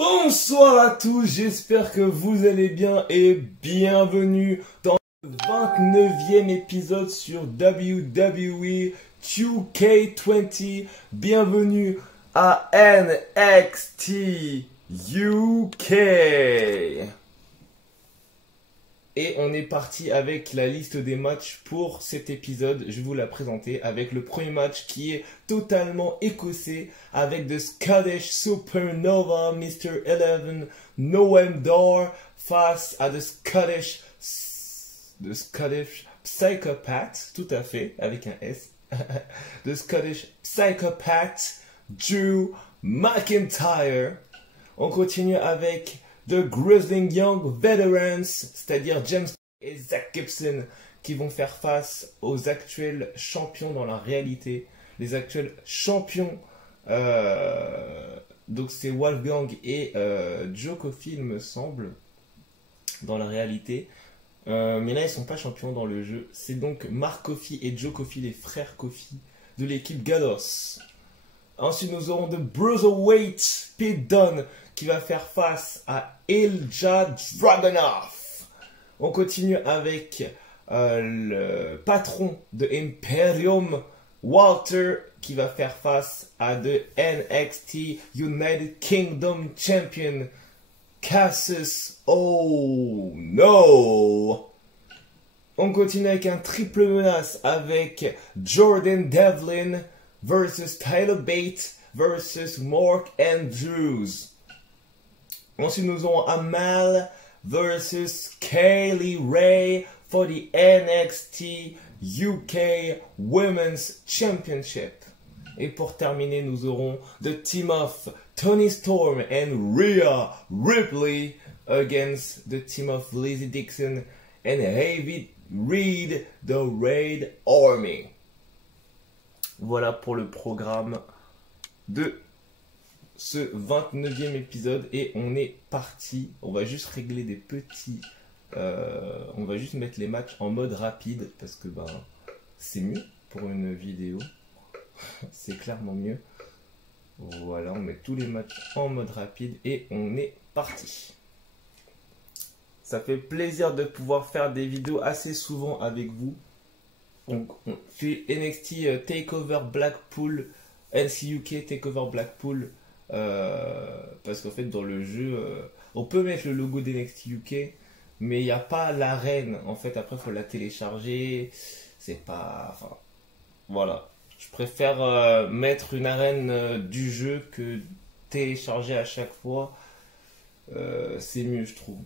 Bonsoir à tous, j'espère que vous allez bien et bienvenue dans le 29e épisode sur WWE 2K20. Bienvenue à NXT UK. Et on est parti avec la liste des matchs pour cet épisode. Je vais vous la présenter avec le premier match qui est totalement écossais avec The Scottish Supernova, Mr. Eleven, Noam Dar face à The Scottish Psychopath, tout à fait, avec un S. The Scottish Psychopath, Drew McIntyre. On continue avec The Grizzling Young Veterans, c'est-à-dire James et Zach Gibson, qui vont faire face aux actuels champions dans la réalité. Les actuels champions, donc c'est Wolfgang et Joe Coffey, il me semble, dans la réalité. Mais là, ils sont pas champions dans le jeu. C'est donc Mark Coffey et Joe Coffey, les frères Coffey, de l'équipe Gallows. Ensuite, nous aurons The Bruiserweight Pete Dunne, qui va faire face à Ilja Dragunov. On continue avec le patron de Imperium, Walter, qui va faire face à The NXT United Kingdom Champion, Cassius. Oh no! On continue avec un triple menace avec Jordan Devlin versus Tyler Bate versus Mark Andrews. Ensuite, nous aurons Amal versus Kaylee Ray for the NXT UK Women's Championship. Et pour terminer, nous aurons the team of Toni Storm and Rhea Ripley against the team of Lizzie Dixon and David Reed, the Raid Army. Voilà pour le programme de ce 29e épisode et on est parti. On va juste régler des petits... on va juste mettre les matchs en mode rapide parce que c'est mieux pour une vidéo. C'est clairement mieux. Voilà, on met tous les matchs en mode rapide et on est parti. Ça fait plaisir de pouvoir faire des vidéos assez souvent avec vous. Donc on fait NXT Takeover Blackpool, NXT UK Takeover Blackpool. Parce qu'en fait dans le jeu on peut mettre le logo d'NXT UK mais il n'y a pas l'arène en fait. Après il faut la télécharger, c'est pas, enfin voilà, je préfère mettre une arène du jeu que télécharger à chaque fois. C'est mieux je trouve.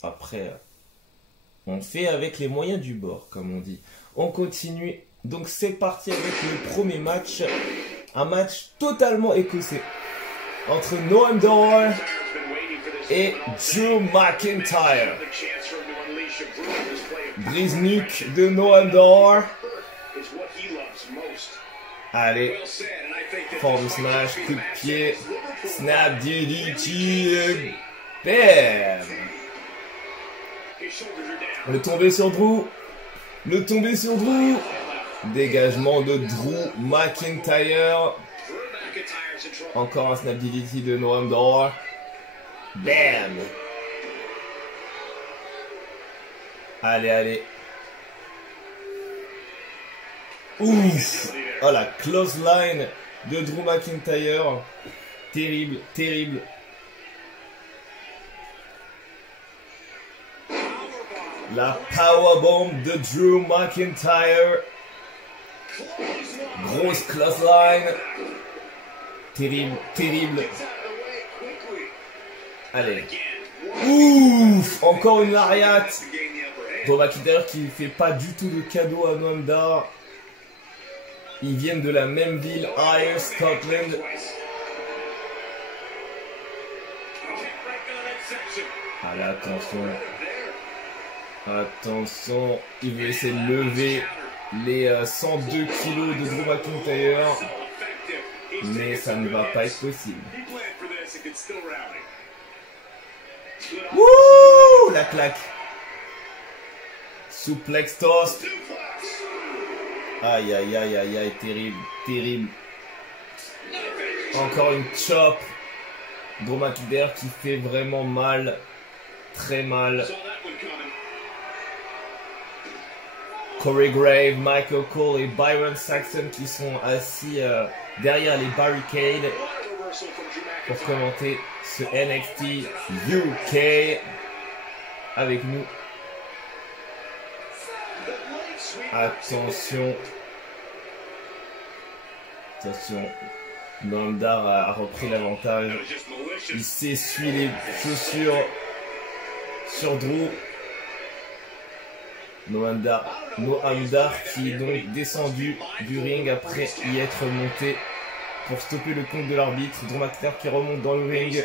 Après on fait avec les moyens du bord comme on dit. On continue, donc c'est parti avec le premier match, un match totalement écossais entre Noam Dar et Drew McIntyre. Brise nuque de Noam Dar. Allez, forme smash, coup de pied, snap DDT, bam. Le tombé sur Drew. Le tombé sur Drew. Dégagement de Drew McIntyre. Encore un snap DDT de Noam Dar. Bam. Allez, allez. Ouf. Oh, la close line de Drew McIntyre. Terrible, terrible. La powerbomb de Drew McIntyre. Grosse close line. Terrible, terrible. Allez. Ouf. Encore une lariat. Drew McIntyre qui ne fait pas du tout de cadeau à Noam Dar. Ils viennent de la même ville, Ayr, Scotland. Allez, attention. Attention, il veut essayer de lever les 102 kilos de Drew McIntyre. Mais ça ne va pas être possible. Wouh, la claque. Suplex toast. Aïe, aïe, aïe, aïe, aïe, terrible, terrible. Encore une chop. Drew McIntyre qui fait vraiment mal. Très mal. Corey Grave, Michael Cole et Byron Saxton qui sont assis derrière les barricades pour commenter ce NXT UK avec nous. Attention. Attention. Noam Dar a repris l'avantage. Il s'essuie les chaussures sur Drew. Noam Dar qui est donc descendu du ring après y être monté pour stopper le compte de l'arbitre. Drew McIntyre qui remonte dans le ring.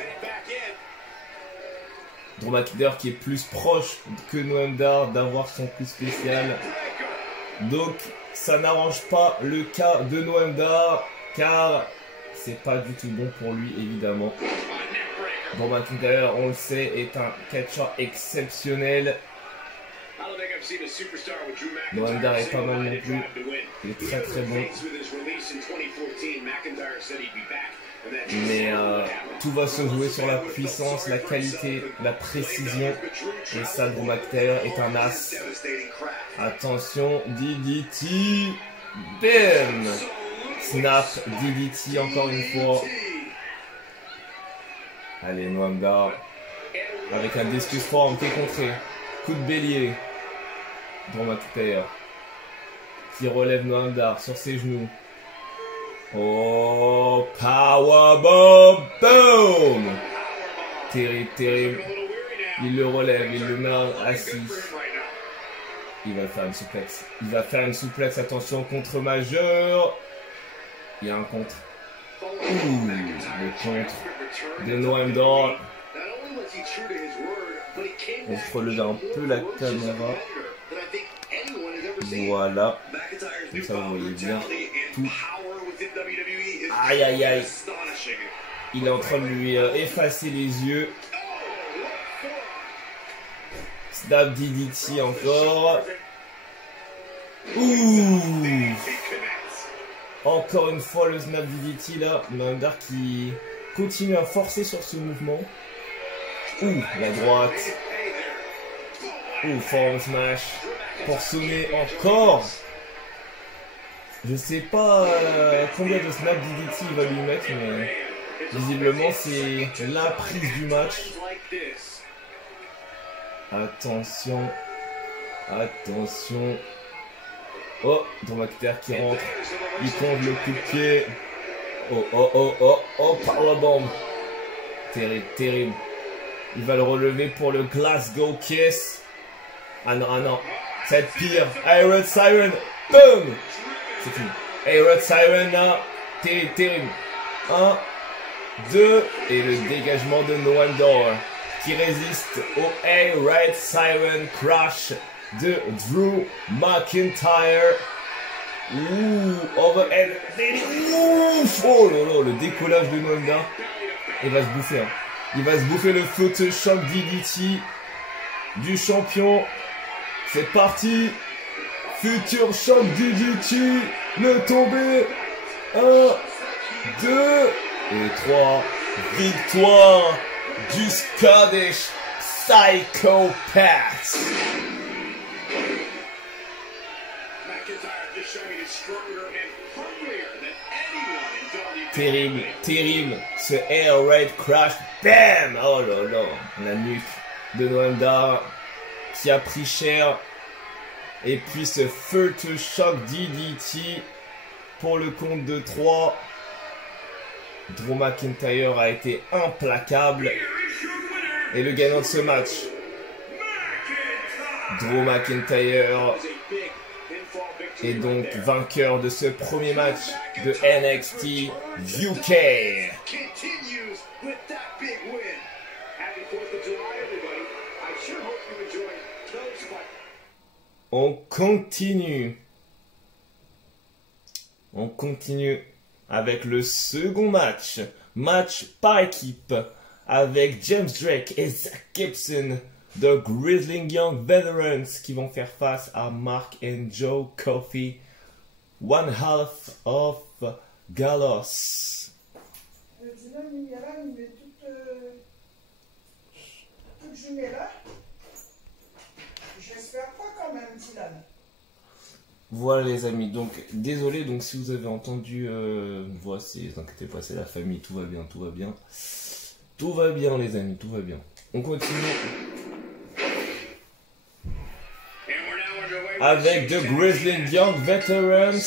Drew McIntyre qui est plus proche que Noam Dar d'avoir son coup spécial. Donc ça n'arrange pas le cas de Noam Dar car c'est pas du tout bon pour lui évidemment. Drew McIntyre, on le sait, est un catcheur exceptionnel. Noam Dar est pas mal non plus. Il est très très bon. Mais tout va se jouer sur la puissance, la qualité, la précision. Et ça, Drew McIntyre est un as. Attention, DDT. Bam! Snap, DDT encore une fois. Allez, Noam Dar. Avec un discus forme qui est contré. Coup de bélier. Drew McIntyre. Qui relève Noam Dar sur ses genoux. Oh, powerbomb, boom! Terrible, terrible. Il le relève, il le met assis. Il va faire une souplex. Il va faire une souplex, attention, contre majeur. Il y a un contre. Ouh, le contre de Noam Dar. On se relève un peu la caméra. Voilà. Comme ça, vous voyez bien tout. Aïe, aïe, aïe. Il est en train de lui effacer les yeux. Snap DDT encore. Ouh. Encore une fois le snap DDT là. Noam Dar qui continue à forcer sur ce mouvement. Ouh, la droite. Ouh, forward smash. Pour sonner encore. Je sais pas combien de snap DDT il va lui mettre, mais visiblement c'est la prise du match. Attention. Attention. Oh, Drew McIntyre qui rentre. Il compte le coup de pied. Oh, oh, oh, oh, oh, powerbomb. Terrible, terrible. Il va le relever pour le Glasgow Kiss. Ah non, ah non. C'est pire. Iron Siren. Boom. C'est fini. Iron Siren là. Terrible, terrible. 1, 2. Et le dégagement de Noam Dar qui résiste au A-Right Siren Crash de Drew McIntyre. Ouh, overhead. Oh là là, le décollage de Noam Dar. Il va se bouffer. Hein. Il va se bouffer le Photoshop DDT du champion. C'est parti. Future Shock DDT. Le tombé. 1, 2 et 3. Victoire du Scottish Psychopath. Terrible, terrible. Ce air raid crash. Bam! Oh là là. La nuque de Noam Dar qui a pris cher. Et puis ce Future Shock DDT pour le compte de 3. Drew McIntyre a été implacable. Et le gagnant de ce match, Drew McIntyre, est donc vainqueur de ce premier match de NXT UK. On continue. On continue avec le second match. Match par équipe avec James Drake et Zach Gibson de Grizzling Young Veterans qui vont faire face à Mark and Joe Coffey, one half of Gallows. Le divan, il met toute jumelé là. J'espère pas quand même, Dylan. Voilà les amis, donc désolé donc si vous avez entendu voici, t'inquiétez pas, c'est la famille, tout va bien, tout va bien. Tout va bien les amis, tout va bien. On continue avec The Grizzled Young Veterans.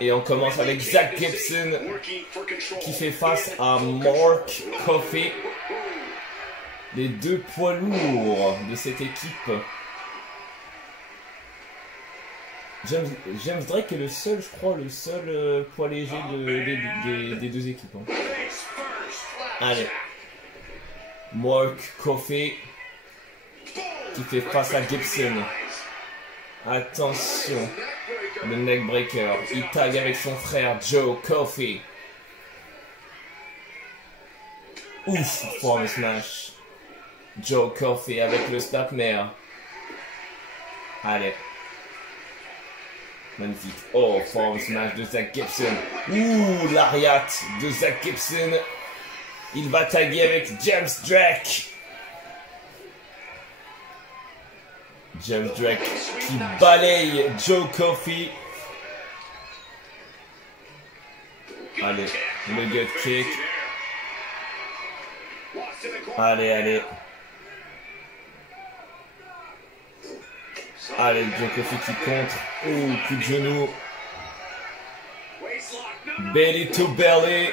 Et on commence avec Zach Gibson qui fait face à Mark Coffey. Les deux poids lourds de cette équipe. James Drake est le seul, je crois, le seul poids léger des deux équipes. Hein. Allez. Mark Coffey qui fait face à Gibson. Attention. Le neckbreaker. Il tag avec son frère Joe Coffey. Ouf, forme smash. Joe Coffey avec le snapmare. Allez. Magnifique. Oh, forme smash de Zach Gibson. Ouh, l'ariat de Zach Gibson. Il va taguer avec James Drake. James Drake qui balaye Joe Coffey. Allez, le gut kick. Allez, allez. Allez, Joe Coffey qui contre. Ouh, coup de genou. Belly to belly.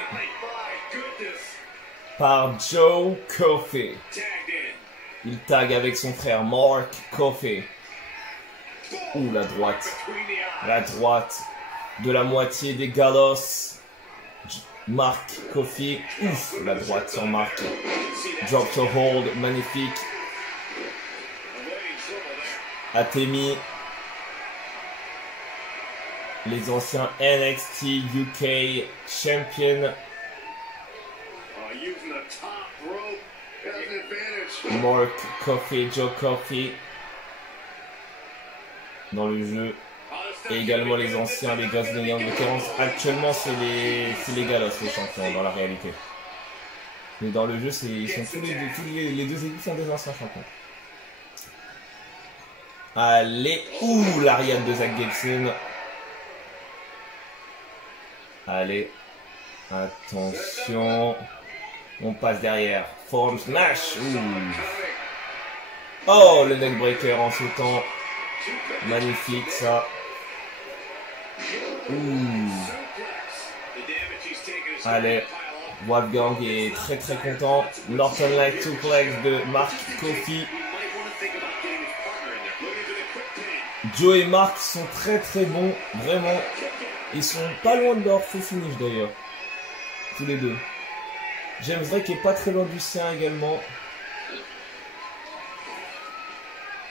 Par Joe Coffey. Il tag avec son frère Mark Coffey. Ouh, la droite. La droite de la moitié des Gallows. Mark Coffey. Ouf, la droite sur Mark. Drop to hold, magnifique. Atemi. Les anciens NXT UK Champion. Mark Coffey, Joe Coffey dans le jeu. Et également les anciens, les Grizzled Young Veterans. Actuellement, c'est les Gallows, les champions, dans la réalité. Mais dans le jeu, ils sont tous les deux équipes sont des anciens champions. Allez, ouh, l'ariat de Zach Gibson. Allez, attention. On passe derrière. Form smash. Ouh. Oh, le neckbreaker en sautant. Magnifique, ça. Ouh. Allez. Wolfgang est très très content. Northern Light suplex de Mark Coffey. Joe et Mark sont très très bons. Vraiment. Ils sont pas loin de leur faux finish d'ailleurs. Tous les deux. James Drake est pas très loin du sien également.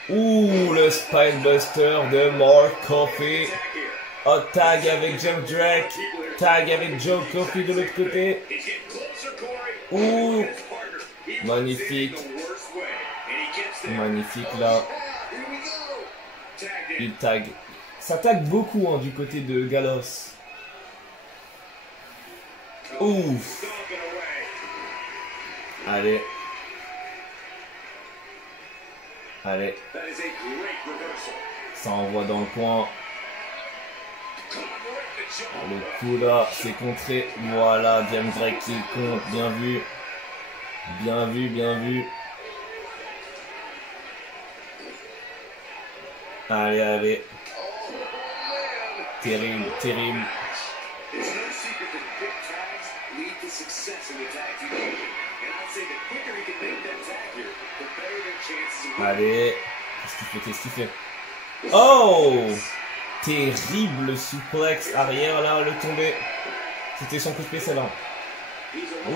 Ouh, le Spinebuster de Mark Coffey. Oh, tag avec James Drake. Tag avec Joe Coffey de l'autre côté. Ouh. Magnifique. Magnifique là. Il tag. Ça tag beaucoup hein, du côté de Gallows. Ouf. Allez. Allez. Ça envoie dans le coin. Le coup là, c'est contré. Voilà, James Drake qui compte. Bien vu. Bien vu, bien vu. Allez, allez. Terrible, terrible. Allez. Qu'est-ce qu'il fait? Oh! Terrible suplex arrière là, le tombé. C'était son coup de pied celle-là.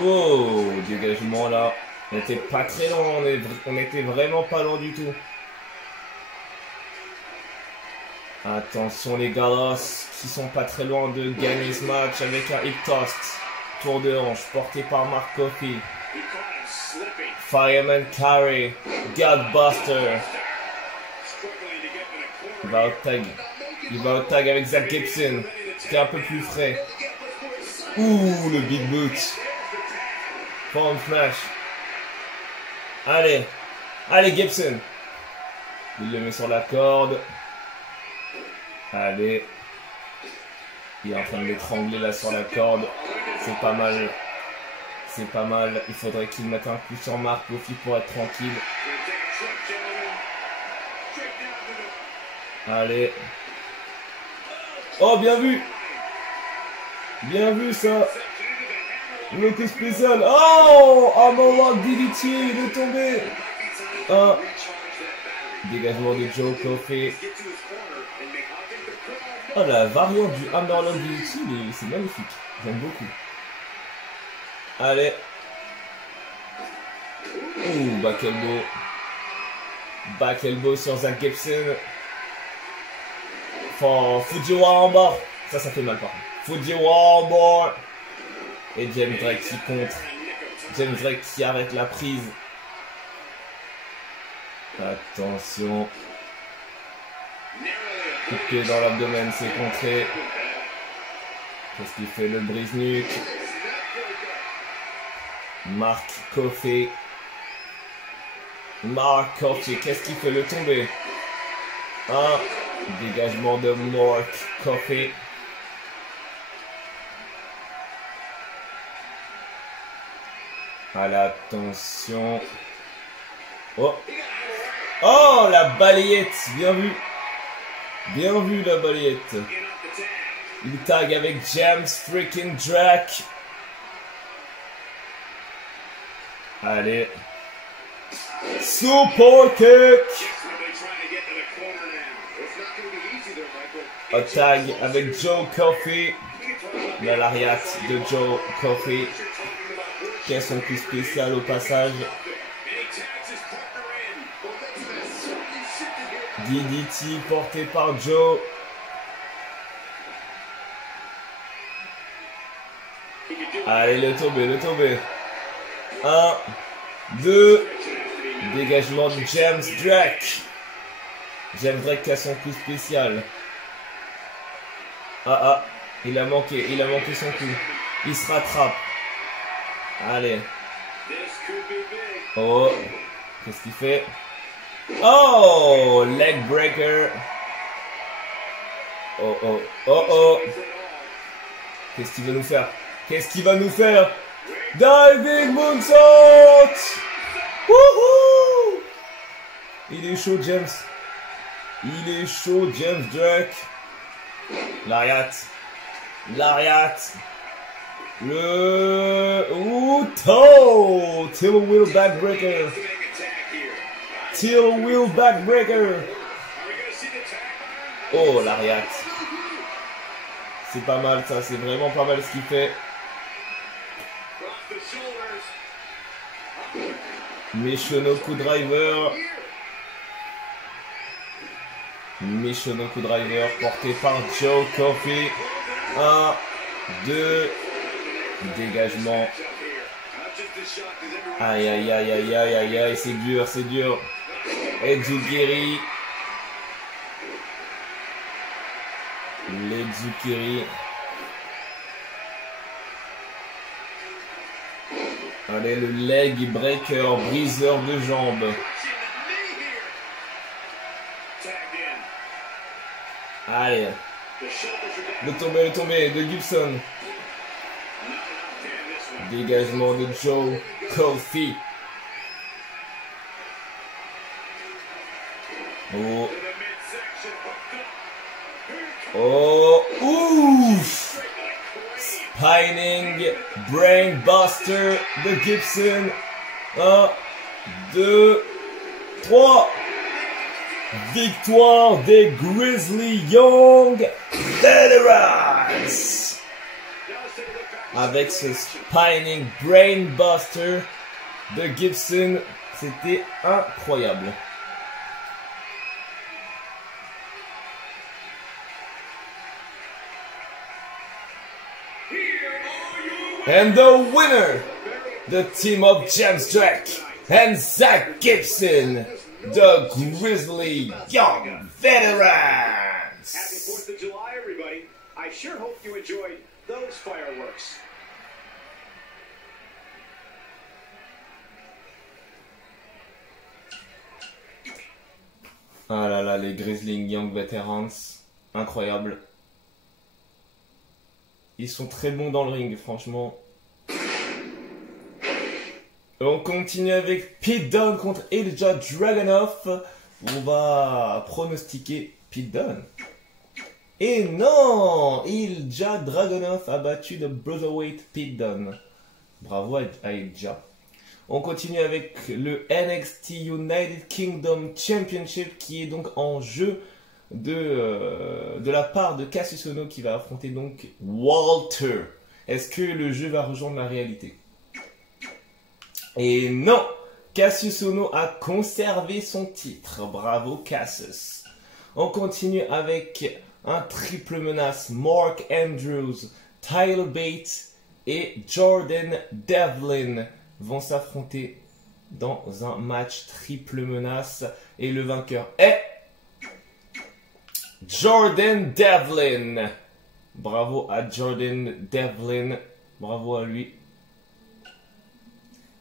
Oh! Dégagement là. On était pas très loin, on était vraiment pas loin du tout. Attention les Gallows qui sont pas très loin de gagner ce match avec un hip toss. Tour de hanche porté par Mark Coffey. Fireman Carry. Godbuster. Il va au tag. Il va au tag avec Zach Gibson. Qui est un peu plus frais. Ouh, le big boot. Front smash. Allez. Allez, Gibson. Il le met sur la corde. Allez. Il est en train de l'étrangler là sur la corde. C'est pas mal. C'est pas mal. Il faudrait qu'il mette un coup sur Mark Kofi pour être tranquille. Allez. Oh, bien vu. Bien vu ça. Le coup spécial. Oh, Hammerlock DDT. Il est tombé. Un. Dégagement de Joe Coffey. Oh, la variante du Hammerlock DDT, c'est magnifique. J'aime beaucoup. Allez. Ouh, back elbow. Back elbow sur Zack Gibson. Enfin, Fujiwara en bas. Ça fait mal par contre. Fujiwara en bas. Et James Drake qui contre. James Drake qui arrête la prise. Attention. Coup de pied dans l'abdomen, c'est contré. Qu'est-ce qu'il fait, le brise-nuque? Mark Kofi. Mark Kofi, qu'est-ce qu'il fait, le tomber? Un dégagement de Mark Kofi. Allez, attention. Oh. Oh, la balayette. Bien vu. Bien vu, la balayette. Il tag avec James freaking Drake. Allez. Super kick. Un tag avec Joe Coffey. La lariat de Joe Coffey. Qui a son coup spécial au passage. DDT porté par Joe. Allez, le tombé, le tombé. 1, 2. Dégagement de James Drake. James Drake qui a son coup spécial. Ah, il a manqué son coup. Il se rattrape. Allez. Oh, qu'est-ce qu'il fait? Oh, leg breaker. Oh. Qu'est-ce qu'il va nous faire? Qu'est-ce qu'il va nous faire? Diving moonsault. Wouhou! Il est chaud, James. Il est chaud, James Drake. Lariat. Le... Ouh, toe! Till wheel backbreaker. Till wheel backbreaker. Oh, lariat. C'est pas mal ça, c'est vraiment pas mal ce qu'il fait. Michinoku driver. Michinoku driver porté par Joe Coffey. 1, 2. Dégagement. Aïe, c'est dur. Edzukiri. L'Edzukiri. Allez, le leg breaker, briseur de jambes. Allez. Le tombé de Gibson. Dégagement de Joe Coffey. Oh, ouf! Spining Brainbuster de Gibson. 1, 2, 3. Victoire des Grizzly Young Veterans. Avec ce Spining Brainbuster de Gibson, c'était incroyable. And the winner, the team of James Drake and Zack Gibson, the Grizzly Young Veterans. Happy 4th of July, everybody. I sure hope you enjoyed those fireworks. Ah là là, les Grizzly Young Veterans, incroyable. Ils sont très bons dans le ring, franchement. On continue avec Pete Dunne contre Ilja Dragunov. On va pronostiquer Pete Dunne. Et non, Ilja Dragunov a battu le Brotherweight Pete Dunne. Bravo à Ilja. On continue avec le NXT United Kingdom Championship qui est donc en jeu de la part de Cassius Ohno qui va affronter donc Walter. Est-ce que le jeu va rejoindre la réalité? Et non, Cassius Ohno a conservé son titre. Bravo Cassius. On continue avec un triple menace. Mark Andrews, Tyler Bates et Jordan Devlin vont s'affronter dans un match triple menace. Et le vainqueur est Jordan Devlin. Bravo à Jordan Devlin. Bravo à lui.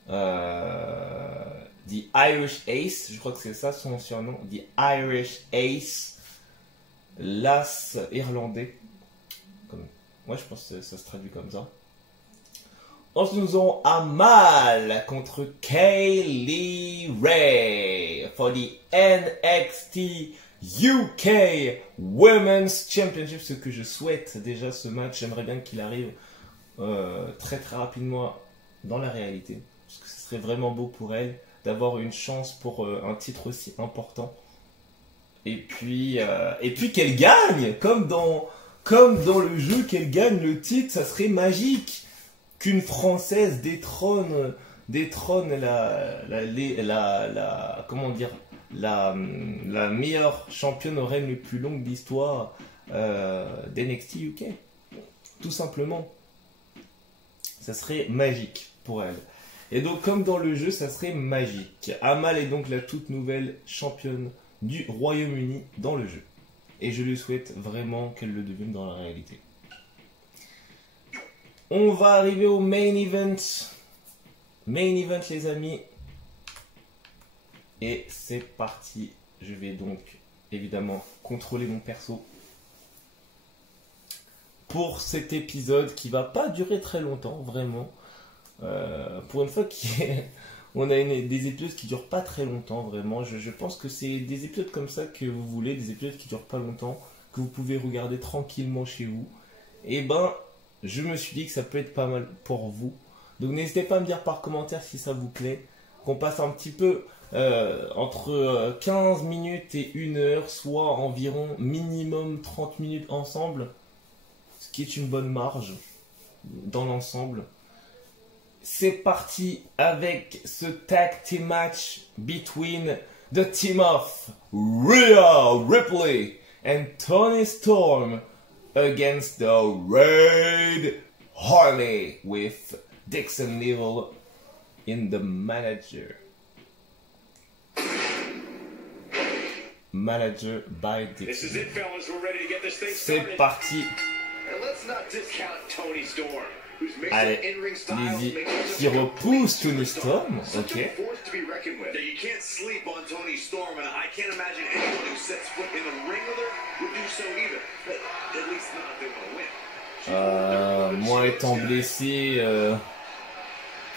The Irish Ace, je crois que c'est ça son surnom. The Irish Ace. L'as irlandais. Moi je pense que ça se traduit comme ça. Ensuite nous avons Amal contre Kaylee Ray for the NXT UK Women's Championship. Ce que je souhaite déjà ce match, j'aimerais bien qu'il arrive très très rapidement dans la réalité. Parce que ce serait vraiment beau pour elle d'avoir une chance pour un titre aussi important. Et puis qu'elle gagne, comme dans le jeu, qu'elle gagne le titre, ça serait magique. Qu'une Française détrône la meilleure championne au règne le plus long de l'histoire d'NXT UK. Tout simplement. Ça serait magique pour elle. Et donc, comme dans le jeu, ça serait magique. Amal est donc la toute nouvelle championne du Royaume-Uni dans le jeu. Et je lui souhaite vraiment qu'elle le devienne dans la réalité. On va arriver au main event. Main event, les amis. Et c'est parti. Je vais donc, évidemment, contrôler mon perso. Pour cet épisode qui va pas durer très longtemps, vraiment. Pour une fois on a des épisodes qui durent pas très longtemps, vraiment. Je pense que c'est des épisodes comme ça que vous voulez, des épisodes qui durent pas longtemps, que vous pouvez regarder tranquillement chez vous. Et ben, je me suis dit que ça peut être pas mal pour vous. Donc n'hésitez pas à me dire par commentaire si ça vous plaît. Qu'on passe un petit peu entre 15 minutes et 1 heure, soit environ minimum 30 minutes ensemble. Ce qui est une bonne marge dans l'ensemble. C'est parti avec ce tag team match between the team of Rhea Ripley and Toni Storm against the Red Harley with Dixon Neville in the manager by This is Dixon. it, fellas. We're ready to get this thing C'est started. parti. And let's not discount Toni Storm, whose mixed Allez, in-ring style Lizzie makes her qui such a repousse complete Toni superstar. Storm. Such Ok. a force to be reckoned with. You can't sleep on Toni Storm, and I can't imagine anyone who sets foot in the ring with her would do so either. But at least not if they want to win. Moi étant blessé,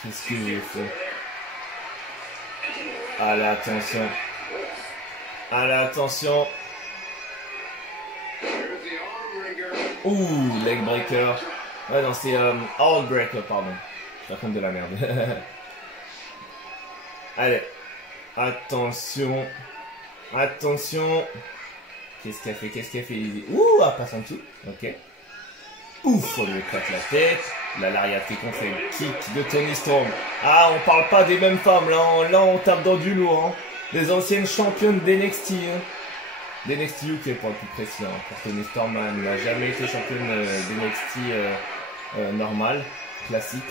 qu'est-ce que j'ai fait? Allez, attention. Allez, attention. Here's the arm wringer. Ouh, leg breaker. Ouais, non, c'est all breaker, pardon. Je raconte de la merde. Allez. Attention. Attention. Qu'est-ce qu'elle fait? Qu'est-ce qu'elle fait, Lizzie? Ouh, elle passe en dessous. Ok. Ouf, on lui éclate la tête. La lariat contre le kick de Toni Storm. Ah, on parle pas des mêmes femmes, là on tape dans du lourd. Hein. Les anciennes championnes d'NXT. Hein. D'NXT UK pour être plus précis. Hein. Pour Toni Storm, elle n'a jamais été championne d'NXT normal, classique.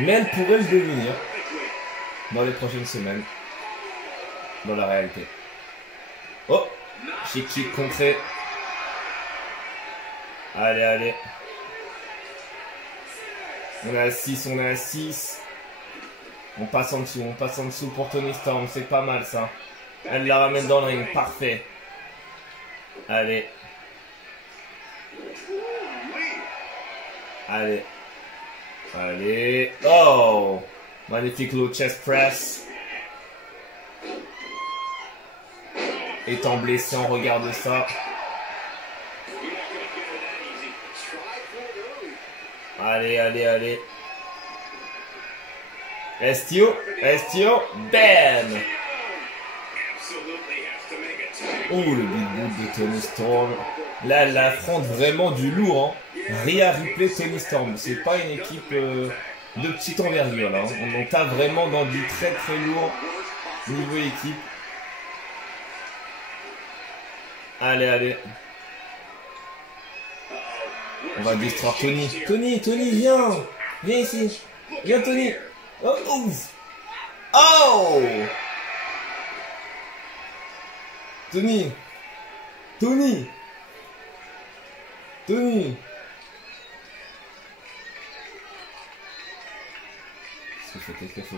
Mais elle pourrait le devenir dans les prochaines semaines. Dans la réalité. Oh, j'ai kick contré. Allez, allez. On est à 6, on est à 6. On passe en dessous pour Toni Storm, c'est pas mal ça. Elle la ramène dans le ring. Parfait. Allez. Allez. Allez. Oh! Magnifique low chest press. Étant blessé, on regarde ça. Allez, allez, allez. Estio, bam! Oh, le big boot de Toni Storm. Là, elle affronte vraiment du lourd. Hein. Rhea Ripley, Toni Storm. C'est pas une équipe de petite envergure là. Hein. On tape vraiment dans du très très lourd niveau équipe. Allez, allez. On va distraire Toni. Toni, viens! Viens ici! Viens, Toni! Oh! Ouf. Oh! Toni! Qu'est-ce qu'elle fait?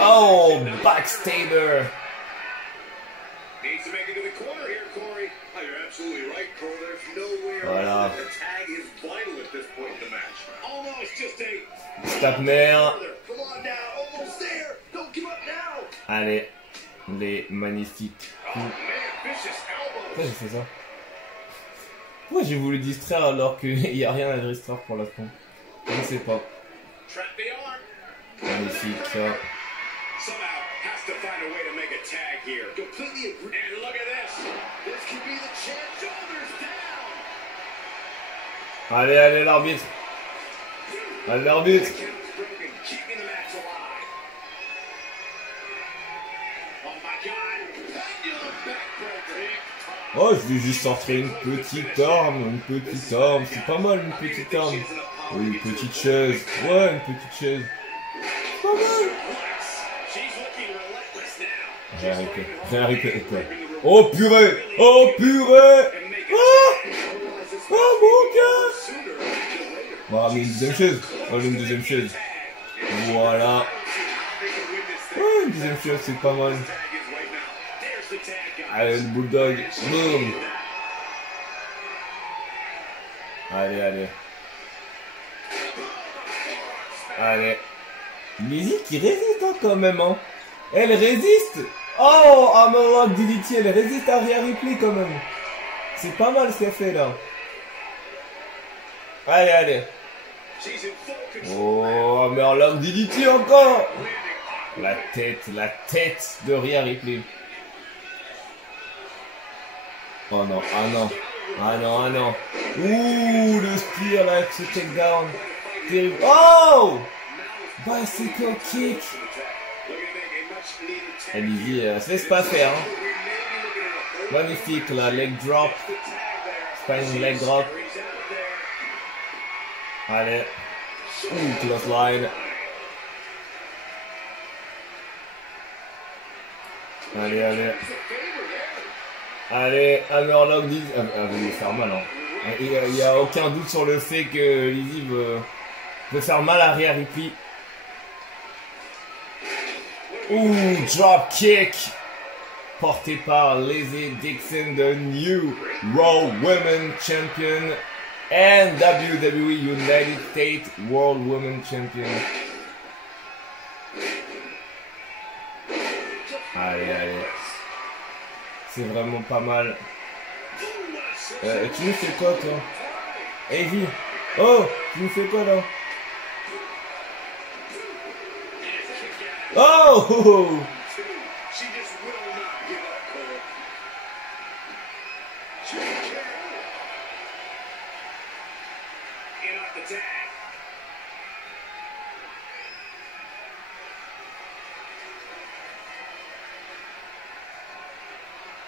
Oh! Backstabber! Voilà. Snapmare. Allez, les magnifiques coups. Pourquoi j'ai fait ça? Pourquoi j'ai voulu distraire alors qu'il n'y a rien à distraire pour l'instant? Je ne sais pas. Magnifique ça. Allez, allez l'arbitre. Allez l'arbitre. Oh, je vais juste sortir une petite arme, c'est pas mal une petite arme. Oui, une petite chaise, ouais, une petite chaise. Pas mal. Rien répété, quoi. Oh purée, oh mon gars. On va ramener une deuxième chaise. Oh, une deuxième chaise. Voilà. Oh, une deuxième chaise, c'est pas mal. Allez, le bulldog. Boum. Allez, allez. Allez. Lizzie qui résiste hein, quand même. Hein. Elle résiste. Oh, Hammerlock DDT, elle résiste à Rhea Ripley quand même. C'est pas mal ce qu'elle fait là. Allez, allez. Oh, Hammerlock DDT encore. La tête de Rhea Ripley. Oh non, ah non. Ah non, ah non. Ouh, le spear là, avec ce takedown. Terrible. Oh! Bicycle kick. Et Lizzie, se laisse pas faire. Hein. Magnifique là, leg drop. Spinning leg drop. Allez. Ouh, close line. Allez, allez. Allez, Hammerlock Lizzie. Ah, vous allez faire mal, hein. Il n'y a aucun doute sur le fait que Lizzie veut faire mal à Rhea Ripley. Ouh, drop kick. Porté par Lizzie Dixon, the new Raw Women Champion and WWE United States World Women Champion. Allez, allez. C'est vraiment pas mal. Tu nous fais quoi, toi? Evie. Oh, tu nous fais quoi, là? Oh!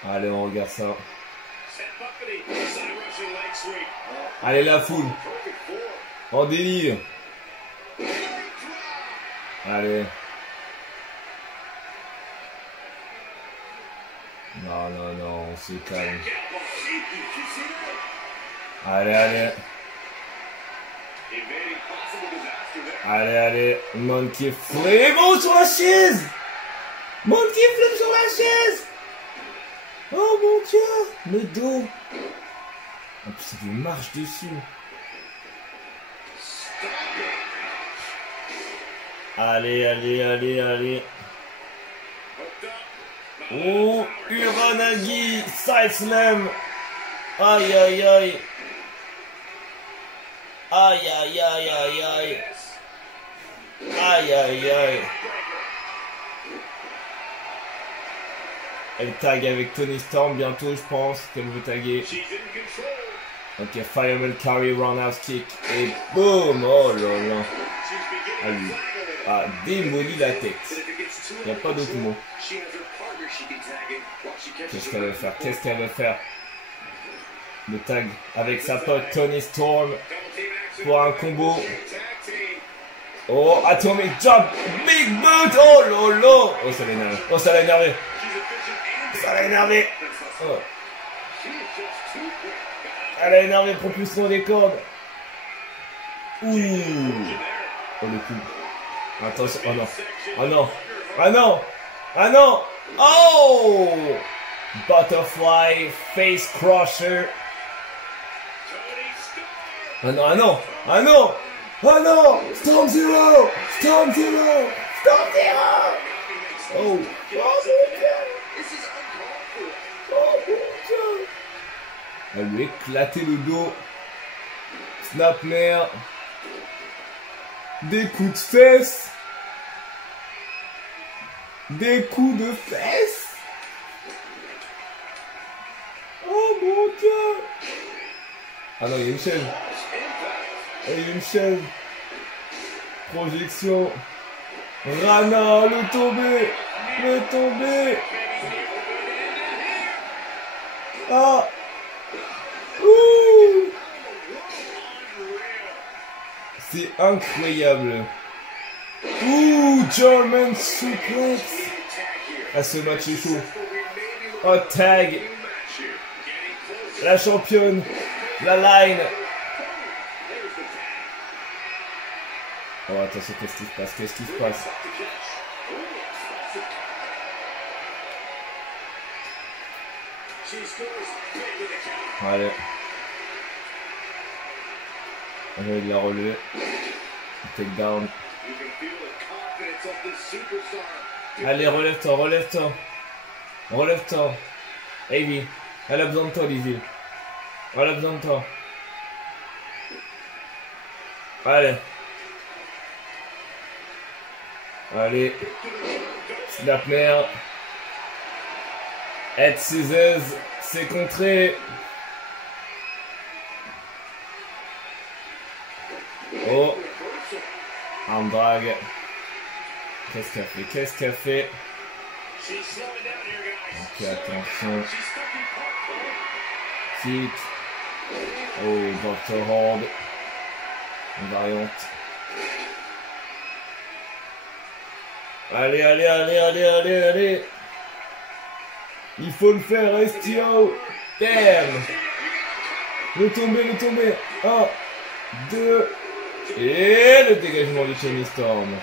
Allez, on regarde ça. Allez, la foule. En délire. Allez. Non, non, non, on se calme. Allez, allez. Evading possible disaster there. Allez, allez, Monkey Flip. Oh, sur la chaise. Monkey Flip sur la chaise. Oh mon dieu, le dos. En plus, ça lui marche dessus. Allez, allez, allez, allez. Oh, Uranagi, side slam. Aïe, aïe, aïe. Aïe, aïe, aïe, aïe, aïe. Aïe, aïe, aïe. Elle tag avec Toni Storm bientôt, je pense qu'elle veut taguer. Ok, Fireball Carry Roundhouse Kick. Et boum. Oh là là. Elle lui a démoli la tête. Il n'y a pas d'autre mot. Qu'est-ce qu'elle veut faire? Qu'est-ce qu'elle veut faire? Le tag avec sa pote Toni Storm pour un combo. Oh, Atomic Jump, Big Boot. Oh lolo. Oh, ça l'a énervé. Oh, ça l'a énervé. Ça l'a énervé. Oh. Elle a énervé, propulsion des cordes. Ouh. Oh, le coup. Attention. Oh non. Oh non. Ah non. Ah non. Oh. Butterfly Face Crusher. Ah non, ah non. Ah non. Oh non. Storm Zero. Storm Zero. Storm Zero. Oh. Oh mon dieu. Oh mon dieu. Elle lui a éclaté le dos. Snapmare. Des coups de fesses. Des coups de fesses. Oh mon dieu. Ah non, il y a une chaîne. Il y a une chaîne. Projection. Rana, le tombé. Le tombé. Ah. Ouh. C'est incroyable. Ouh, German suplex. Ah, ce match est chaud. Oh, tag. La championne. La line. Oh, attention, qu'est-ce qui se passe? Qu'est-ce qui se passe? Allez. Allez, il l'a relevé. Take down. Allez, relève-toi, relève-toi. Relève-toi. Ivy, elle a besoin de toi, Lizzie. Elle a besoin de toi. Allez. Allez. Snapmare. Head Scissors. C'est contré. Oh. Arm drag. Qu'est-ce qu'elle fait? Qu'est-ce qu'elle fait? Ok, attention. Feet. Oh, Dr. Hold. Une variante. Allez, allez, allez, allez, allez, allez. Il faut le faire, STO. Damn. Le tomber, le tomber. 1, 2. Et le dégagement de Toni Storm.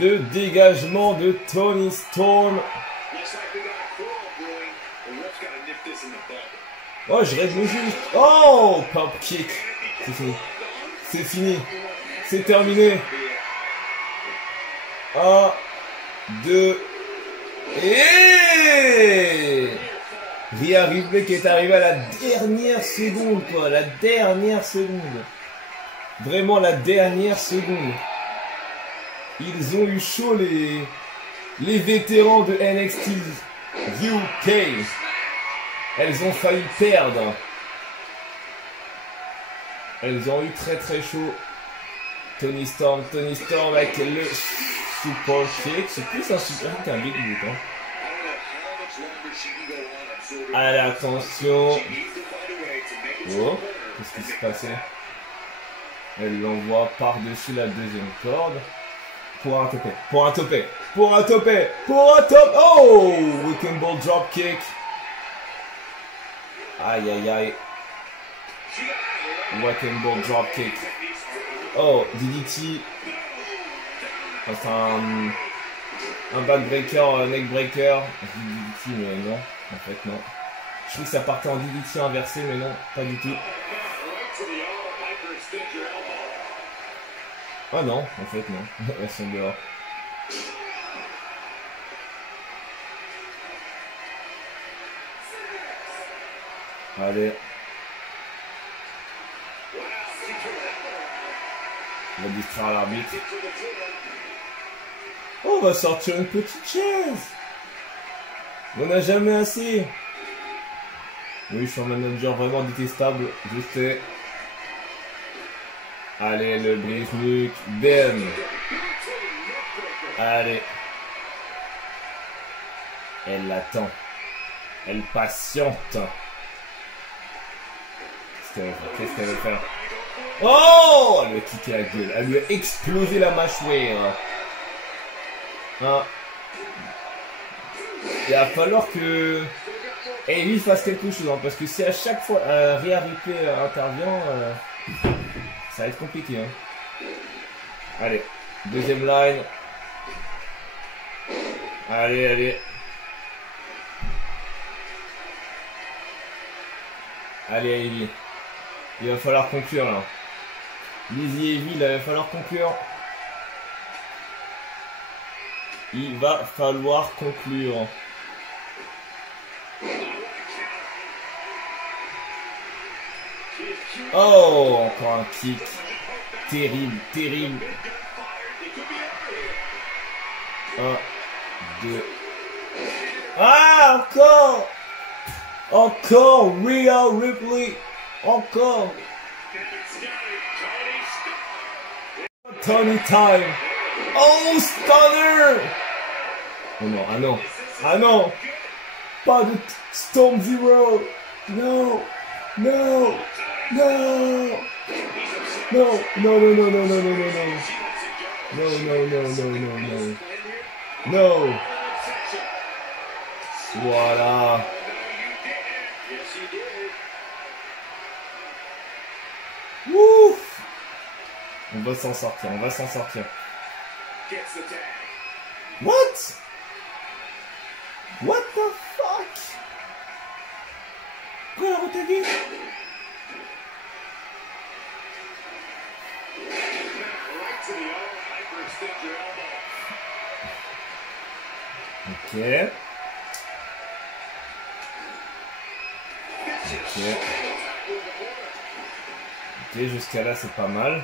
Le dégagement de Toni Storm. Oh, je rêve juste. Oh, pop kick. C'est fini. C'est fini. C'est terminé. 1, 2. Et Rhea Ripley qui est arrivée à la dernière seconde, quoi. La dernière seconde. Vraiment la dernière seconde. Ils ont eu chaud, les vétérans de NXT UK. Elles ont failli perdre. Elles ont eu très très chaud. Toni Storm avec le super kick. C'est plus un super kick qu'un big boot. Hein. Allez, attention. Oh, qu'est-ce qui se passait? Elle l'envoie par-dessus la deuxième corde. Pour un topé. Pour un topé. Pour un topé. Pour un top. Oh! Wrecking Ball drop kick. Aïe, aïe, aïe. Wackenboard dropkick. Oh, DDT. Enfin, un backbreaker, neckbreaker. DDT, mais non. En fait, non. Je trouve que ça partait en DDT inversé, mais non, pas du tout. Ah non, en fait, non. Elles sont dehors. Allez. On va distraire l'arbitre. Oh, on va sortir une petite chaise. On n'a jamais assez. Oui, je suis un manager vraiment détestable. Je sais. Allez, le brise-nuque. Bam. Allez. Elle l'attend. Elle patiente. Qu'est-ce qu'elle veut faire? Oh! Elle lui a kické la gueule. Elle lui a explosé la mâchoire. Hein? Il va falloir que Evie fasse quelque chose. Hein, parce que si à chaque fois Rhea Ripley intervient, ça va être compliqué. Hein. Allez. Deuxième line. Allez, allez. Allez, Evie. Il va falloir conclure là. Lizzie et Evie, il va falloir conclure. Il va falloir conclure. Oh, encore un kick. Terrible, terrible. 1, 2. Ah, encore! Encore Rhea Ripley. Encore. Tony time. Oh, stunner. Oh non, ah non. Ah non. Pas de Storm Zero. No. No. No. No. No, no, no, no, no, no, no, no. No, no, no, no, no, no. No. Voilà. Ouf. On va s'en sortir, on va s'en sortir. What? What the fuck? Quoi la retaguer? Ok. Ok. Ok, jusqu'à là c'est pas mal.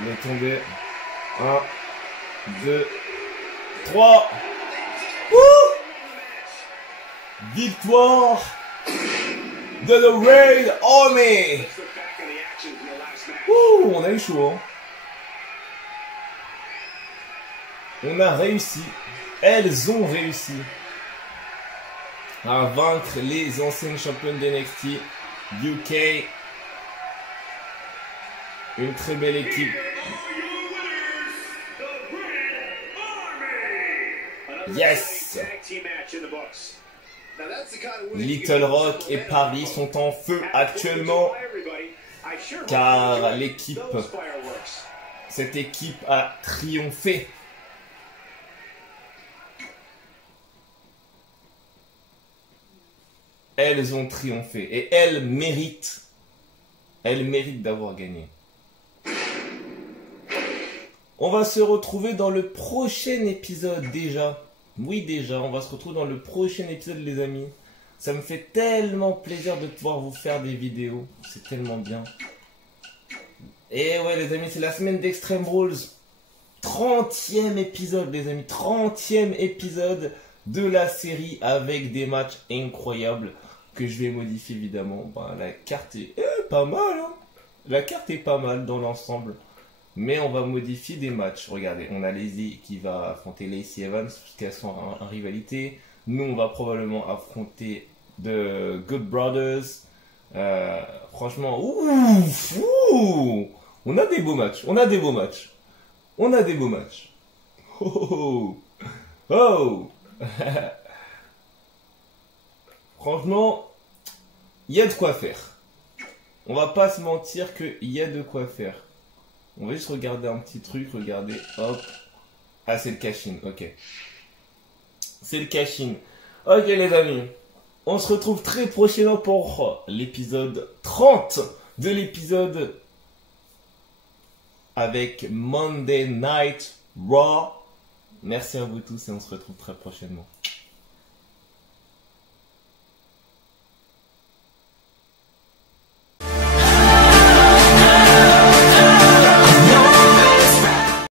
Il est tombé. 1, 2, 3. Wouh! Victoire de The Raid Army. Ouh, on a eu chaud. Hein. On a réussi. Elles ont réussi à vaincre les anciennes championnes d'NXT UK. Une très belle équipe. Yes! Little Rock et Paris sont en feu actuellement car cette équipe a triomphé. Elles ont triomphé et elles méritent d'avoir gagné. On va se retrouver dans le prochain épisode déjà. Oui déjà, on va se retrouver dans le prochain épisode les amis. Ça me fait tellement plaisir de pouvoir vous faire des vidéos. C'est tellement bien. Et ouais les amis, c'est la semaine d'Extreme Rules. 30e épisode les amis. 30e épisode de la série avec des matchs incroyables. Que je vais modifier évidemment. Ben, la carte est pas mal. Hein. La carte est pas mal dans l'ensemble. Mais on va modifier des matchs. Regardez, on a Lizzie qui va affronter Lacey Evans puisqu'elles sont en rivalité. Nous, on va probablement affronter The Good Brothers. Franchement, on a des beaux matchs. On a des beaux matchs. On a des beaux matchs. Oh, oh, oh. Franchement, il y a de quoi faire. On va pas se mentir qu'il y a de quoi faire. On va juste regarder un petit truc, regardez, hop. Ah, c'est le cash-in, ok. C'est le cash-in. Ok les amis, on se retrouve très prochainement pour l'épisode 30 de l'épisode avec Monday Night Raw. Merci à vous tous et on se retrouve très prochainement.